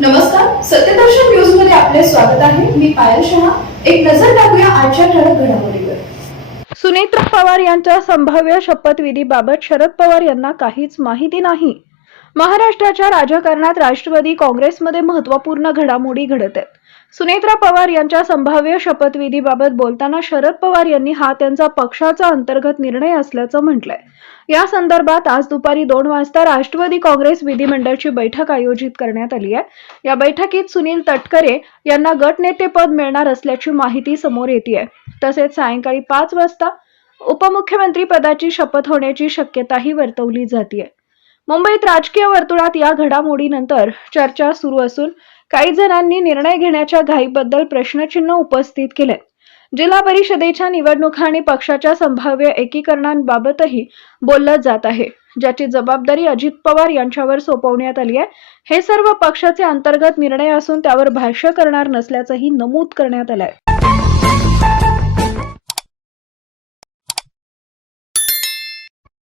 नमस्कार, सत्यदर्शन न्यूज मध्ये आपले स्वागत आहे. मी पायल शहा. एक नजर टाकूया आजच्या ठळक घडामोडीवर. सुनेत्रा पवार यांच्या संभाव्य शपथविधीबाबत शरद पवार यांना काहीच माहिती नाही. महाराष्ट्राच्या राजकारणात राष्ट्रवादी काँग्रेसमध्ये महत्त्वपूर्ण घडामोडी घडत आहेत. सुनेत्रा पवार यांच्या संभाव्य शपथविधीबाबत बोलताना शरद पवार यांनी हा त्यांचा पक्षाचा अंतर्गत निर्णय असल्याचं म्हटलंय. या संदर्भात आज दुपारी 2 वाजता राष्ट्रवादी काँग्रेस विधिमंडळाची बैठक आयोजित करण्यात आली आहे. या बैठकीत सुनील तटकरे यांना गटनेतेपद मिळणार असल्याची माहिती समोर येते. तसेच सायंकाळी 5 वाजता उपमुख्यमंत्री पदाची शपथ होण्याची शक्यताही वर्तवली जाते. मुंबईत राजकीय वर्तुळात या घडामोडीनंतर चर्चा सुरू असून काही जणांनी निर्णय घेण्याच्या घाईबद्दल प्रश्नचिन्ह उपस्थित केले. जिल्हा परिषदेच्या निवडणुका आणि पक्षाच्या संभाव्य एकीकरणाबाबतही बोललं जात आहे, ज्याची जबाबदारी अजित पवार यांच्यावर सोपवण्यात आली आहे. हे सर्व पक्षाचे अंतर्गत निर्णय असून त्यावर भाष्य करणार नसल्याचंही नमूद करण्यात आलंय.